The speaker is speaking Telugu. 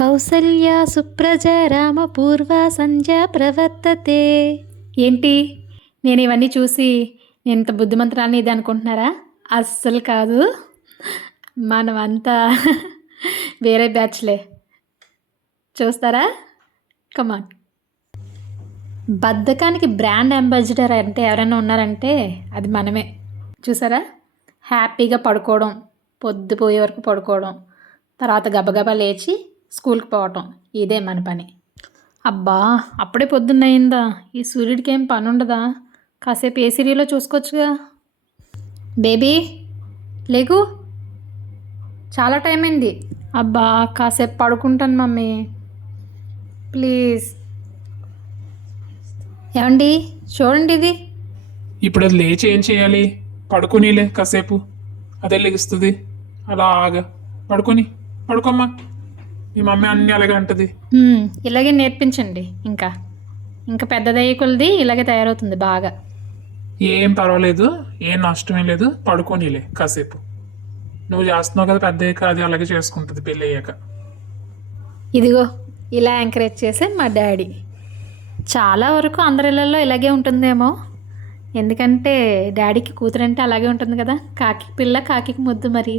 కౌసల్య సుప్రజ రామ పూర్వ సంధ్య ప్రవర్తతే. ఏంటి, నేను ఇవన్నీ చూసి నేను ఇంత బుద్ధిమంతురాలని ఇది అనుకుంటున్నారా? అస్సలు కాదు, మనమంతా వేరే బ్యాచ్లే. చూస్తారా? కమాన్. బద్ధకానికి బ్రాండ్ అంబాసిడర్ అంటే ఎవరైనా ఉన్నారంటే అది మనమే. చూసారా, హ్యాపీగా పడుకోవడం, పొద్దుపోయే వరకు పడుకోవడం, తర్వాత గబగబా లేచి స్కూల్కి పోవటం, ఇదే మన పని. అబ్బా, అప్పుడే పొద్దున్నయిందా? ఈ సూర్యుడికి ఏం పని ఉండదా? కాసేపు ఏ సీరియల్లో చూసుకోవచ్చుగా. బేబీ లేకు, చాలా టైం అయింది. అబ్బా, కాసేపు పడుకుంటాను మమ్మీ, ప్లీజ్. ఏమండి, చూడండి ఇది. ఇప్పుడు అది లేచి ఏం చేయాలి? పడుకోనీలే కాసేపు, అదే లెగుస్తుంది. అలాగా పడుకోమ్మా. మీ మమ్మీ అన్నీ అలాగే అంటది. ఇలాగే నేర్పించండి. ఇంకా ఇంకా పెద్దదయ్యే కొలది ఇలాగే తయారవుతుంది బాగా. ఏం పర్వాలేదు, ఏం నష్టమేం లేదు. పడుకోనీలే కాసేపు. నువ్వు చేస్తున్నావు కదా పెద్దయ్యాక, అది అలాగే చేసుకుంటుంది పెళ్ళి అయ్యాక. ఇదిగో ఇలా ఎంకరేజ్ చేసే మా డాడీ. చాలా వరకు అందరి ఇళ్ళల్లో ఇలాగే ఉంటుందేమో, ఎందుకంటే డాడీకి కూతురంటే అలాగే ఉంటుంది కదా. కాకి పిల్ల కాకి ముద్దు మరి.